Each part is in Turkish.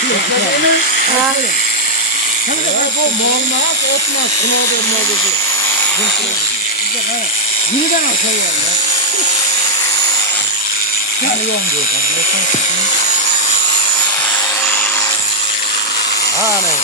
Ha. Bu mormak otmaz. Kınağı da olmaz dedi. Birden aşağı ya. Yani yoğun diyor. Ha ne?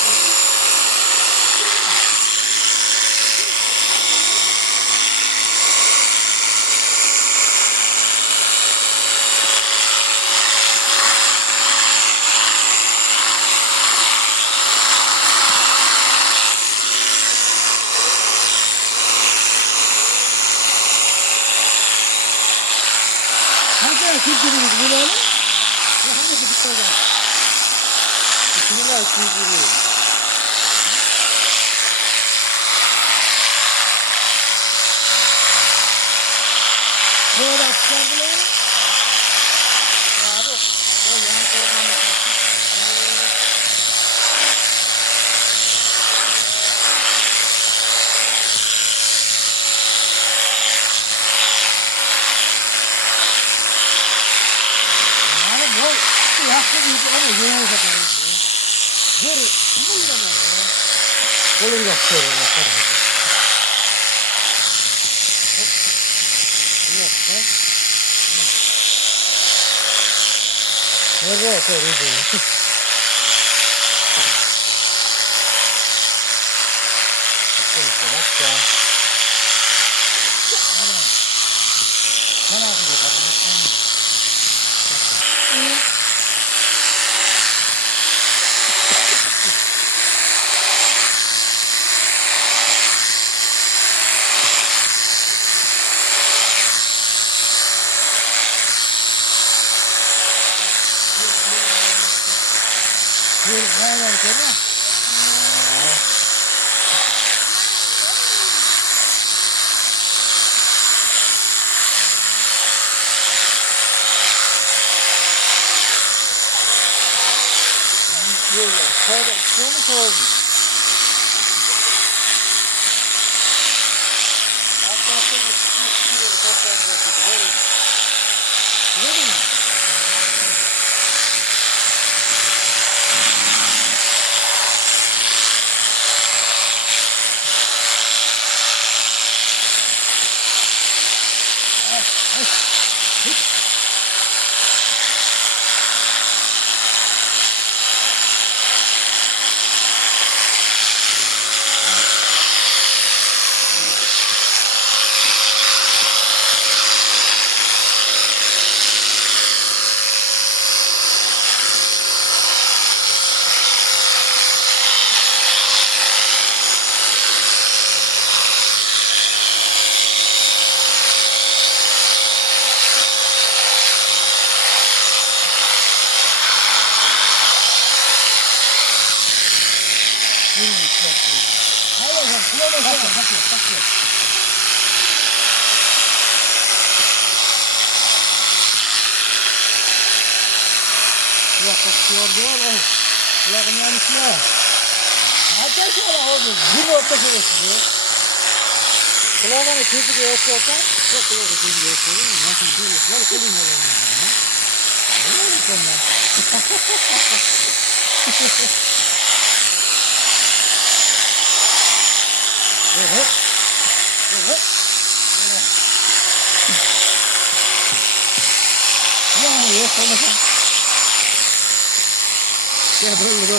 Hangi kültürümüz bu böyle? Hangi bir şey var? Bismillah kültürü. Böyle atacağım bile. Abi, o yanı korkanlık. Yani bu yaptı bir ama yoğun yapıyor. Böyle bunu da var. Kolun yok şöyle bakar. Yok lan. Nerede o korucu? Bak ya. Bana gidiyor kardeşim. Ne var ki? Şöyle olmuş. Hatta sonra çıkıyor toplar böyle. Değil mi? Kulağım yanışma. Ateş var orada. Bir orta şurası. Kulağına kötü bir orta orta. Çok kulağına kötü bir orta. Nasıl değil? Var kolun olanı. Ne olur sana? Evet. Evet. Ya yok sana. Ya böyle